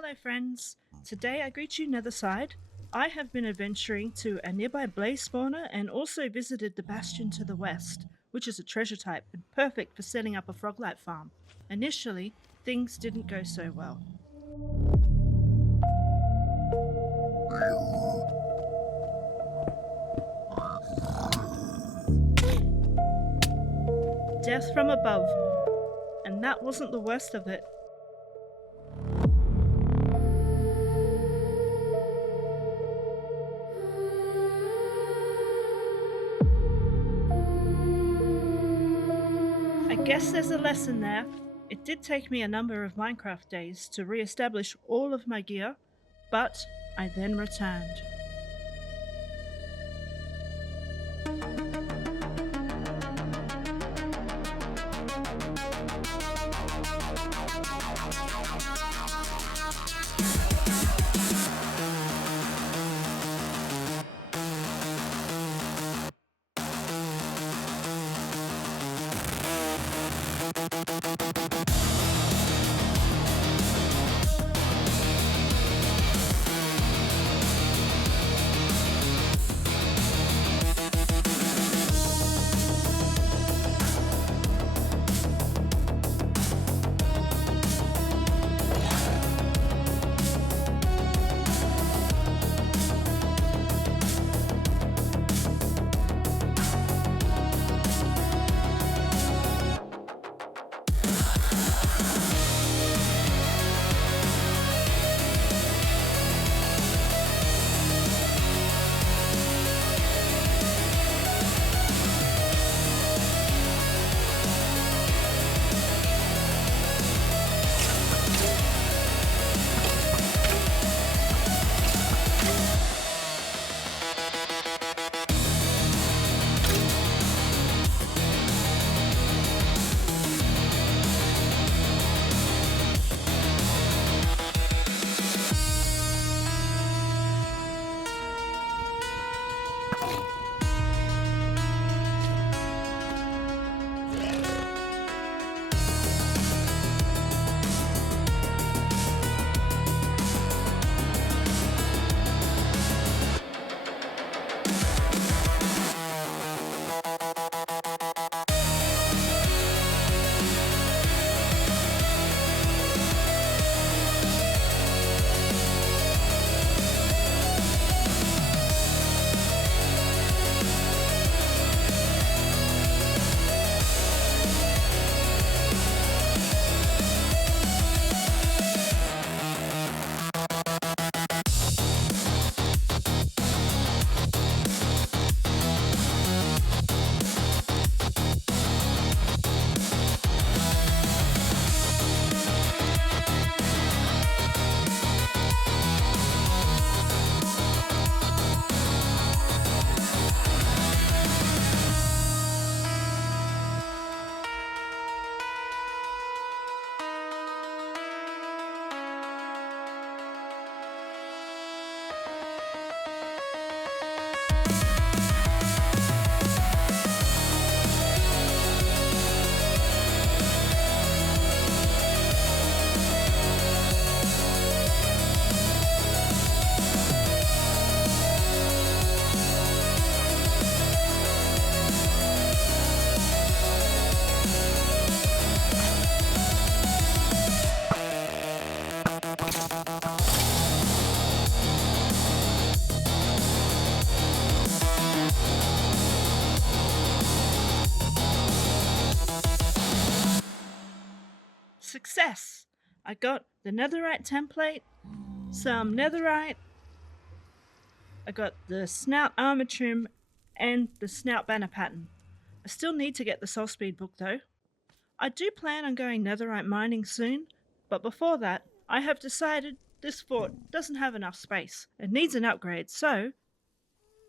Hello friends, today I greet you Netherside. I have been adventuring to a nearby blaze spawner and also visited the bastion to the west, which is a treasure type and perfect for setting up a froglight farm. Initially, things didn't go so well. Death from above, and that wasn't the worst of it. I guess there's a lesson there. It did take me a number of Minecraft days to re-establish all of my gear, but I then returned. Success! I got the netherite template, some netherite, I got the snout armor trim, and the snout banner pattern. I still need to get the soul speed book though. I do plan on going netherite mining soon, but before that, I have decided this fort doesn't have enough space. It needs an upgrade, so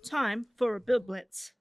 time for a build blitz.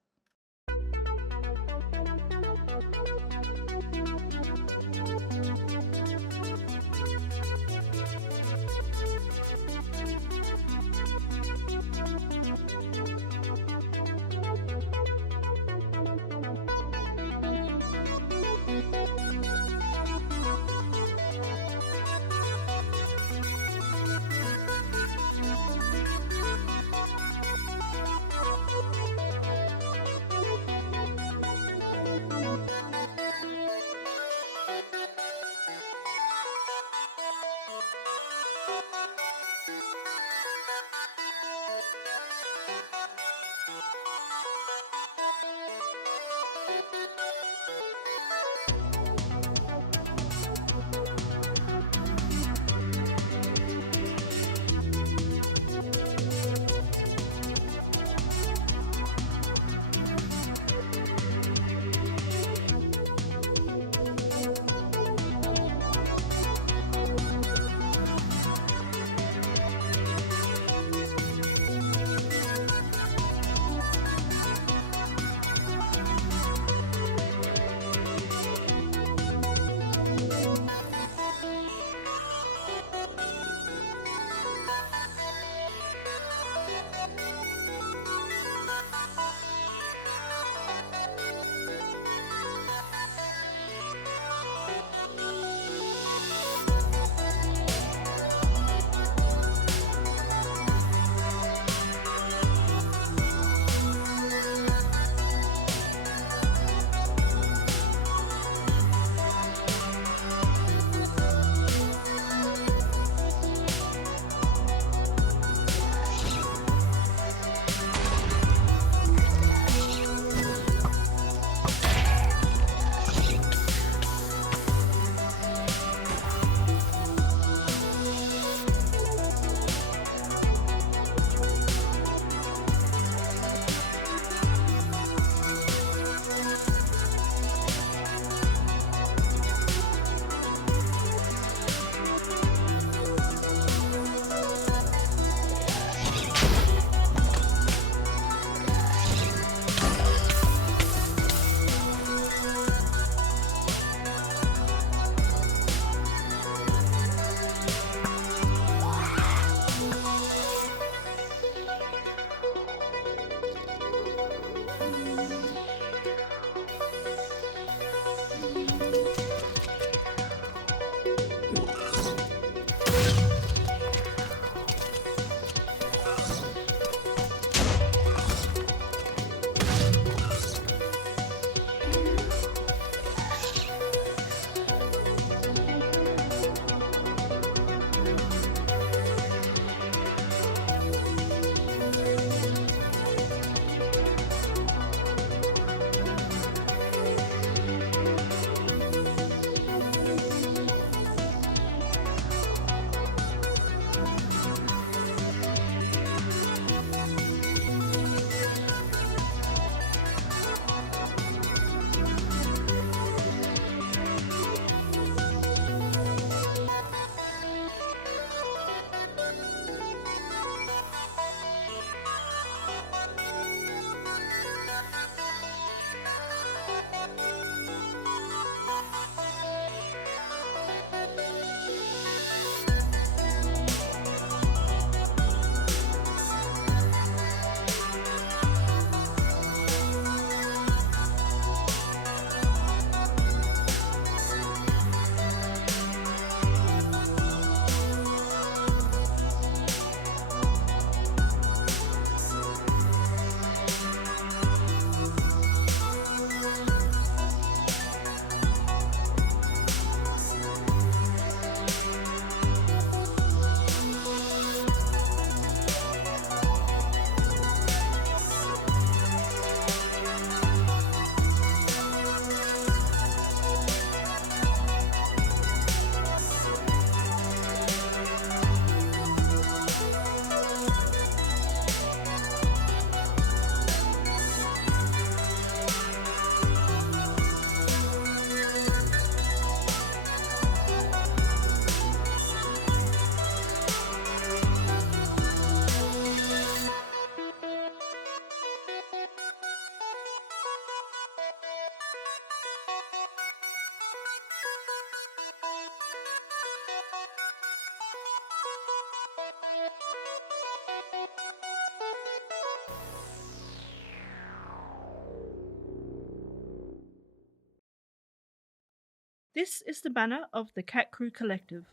This is the banner of the Cat Crew Collective.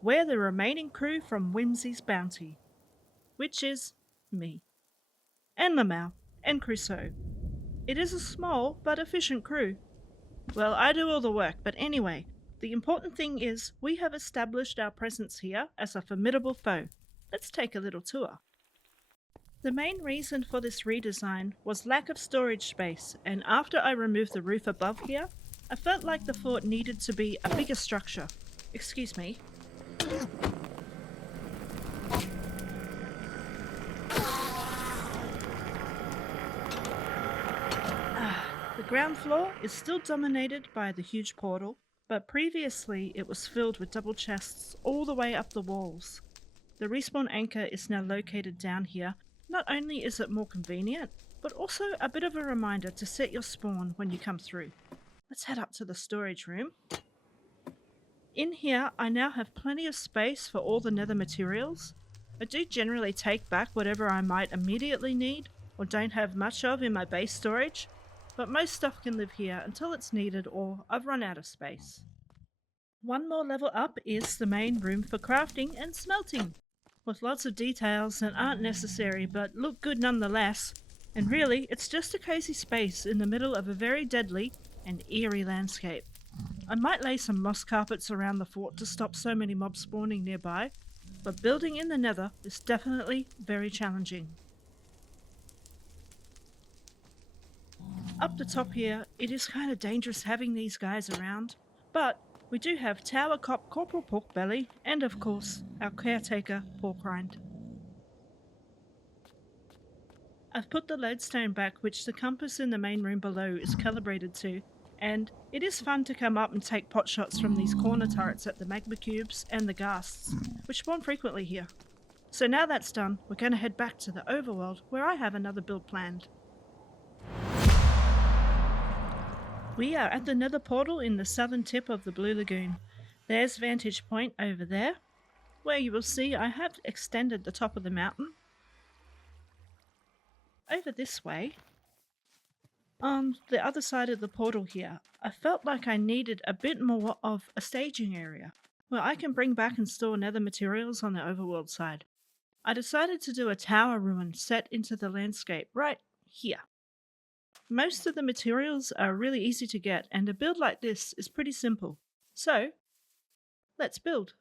We're the remaining crew from Whimsy's Bounty, which is me, and Lamau, and Crusoe. It is a small but efficient crew. Well, I do all the work, but anyway, the important thing is we have established our presence here as a formidable foe. Let's take a little tour. The main reason for this redesign was lack of storage space, and after I removed the roof above here, I felt like the fort needed to be a bigger structure. Excuse me. The ground floor is still dominated by the huge portal, but previously it was filled with double chests all the way up the walls. The respawn anchor is now located down here. Not only is it more convenient, but also a bit of a reminder to set your spawn when you come through. Let's head up to the storage room. In here, I now have plenty of space for all the nether materials. I do generally take back whatever I might immediately need or don't have much of in my base storage, but most stuff can live here until it's needed or I've run out of space. One more level up is the main room for crafting and smelting, with lots of details that aren't necessary but look good nonetheless, and really it's just a cozy space in the middle of a very deadly and eerie landscape. I might lay some moss carpets around the fort to stop so many mobs spawning nearby, but building in the nether is definitely very challenging. Up the top here, it is kind of dangerous having these guys around, but we do have Tower Cop Corporal Porkbelly and of course our caretaker Porkrind. I've put the lodestone back which the compass in the main room below is calibrated to, and it is fun to come up and take pot shots from these corner turrets at the magma cubes and the ghasts, which spawn frequently here. So now that's done, we're going to head back to the overworld where I have another build planned. We are at the nether portal in the southern tip of the Blue Lagoon. There's vantage point over there, where you will see I have extended the top of the mountain. Over this way, on the other side of the portal here, I felt like I needed a bit more of a staging area, where I can bring back and store nether materials on the overworld side. I decided to do a tower ruin set into the landscape right here. Most of the materials are really easy to get, and a build like this is pretty simple. So, let's build.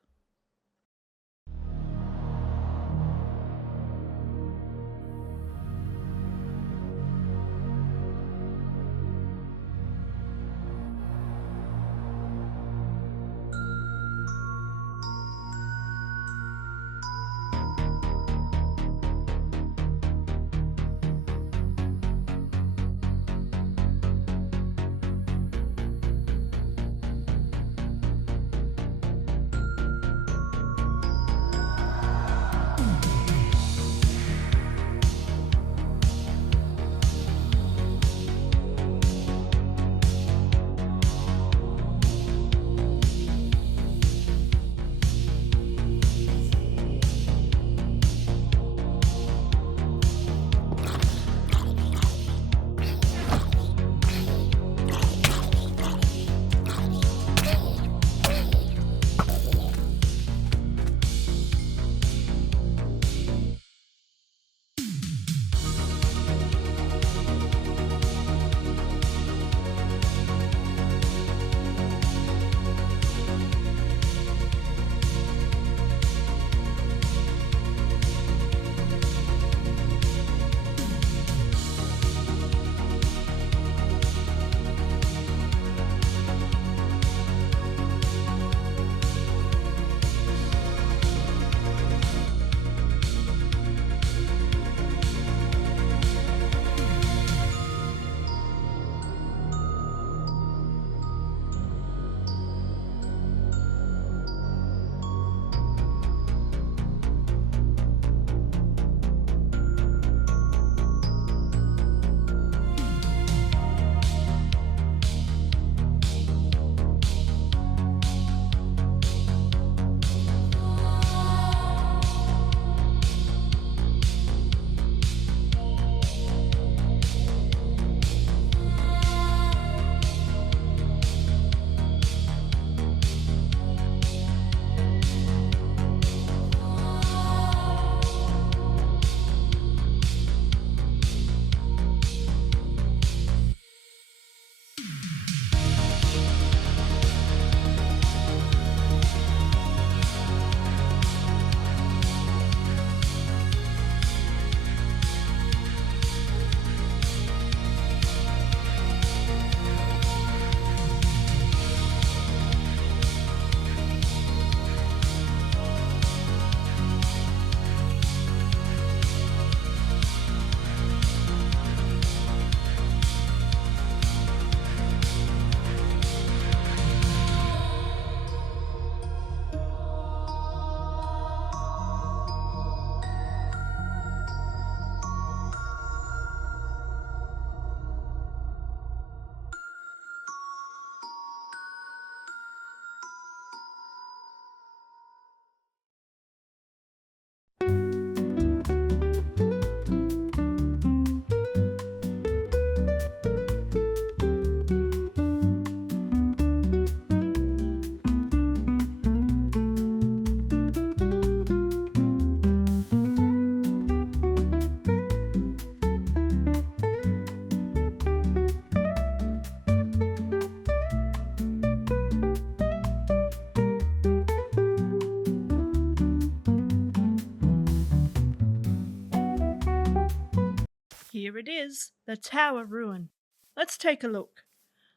Here it is, the tower ruin. Let's take a look.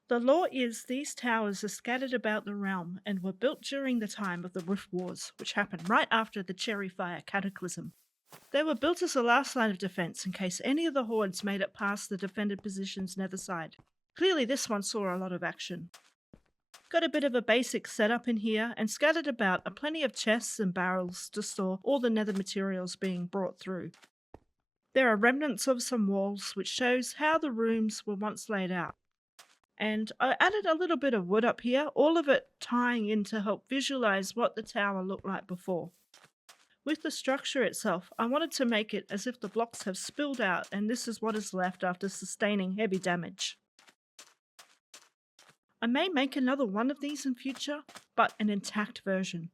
The lore is these towers are scattered about the realm and were built during the time of the Rift Wars, which happened right after the Cherry Fire Cataclysm. They were built as the last line of defense in case any of the hordes made it past the defended position's nether side. Clearly this one saw a lot of action. Got a bit of a basic setup in here, and scattered about are plenty of chests and barrels to store all the nether materials being brought through. There are remnants of some walls, which shows how the rooms were once laid out. And I added a little bit of wood up here, all of it tying in to help visualize what the tower looked like before. With the structure itself, I wanted to make it as if the blocks have spilled out and this is what is left after sustaining heavy damage. I may make another one of these in future, but an intact version.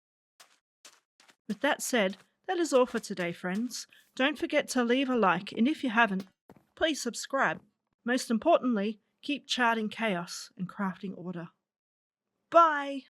With that said, that is all for today, friends. Don't forget to leave a like, and if you haven't, please subscribe. Most importantly, keep charting chaos and crafting order. Bye!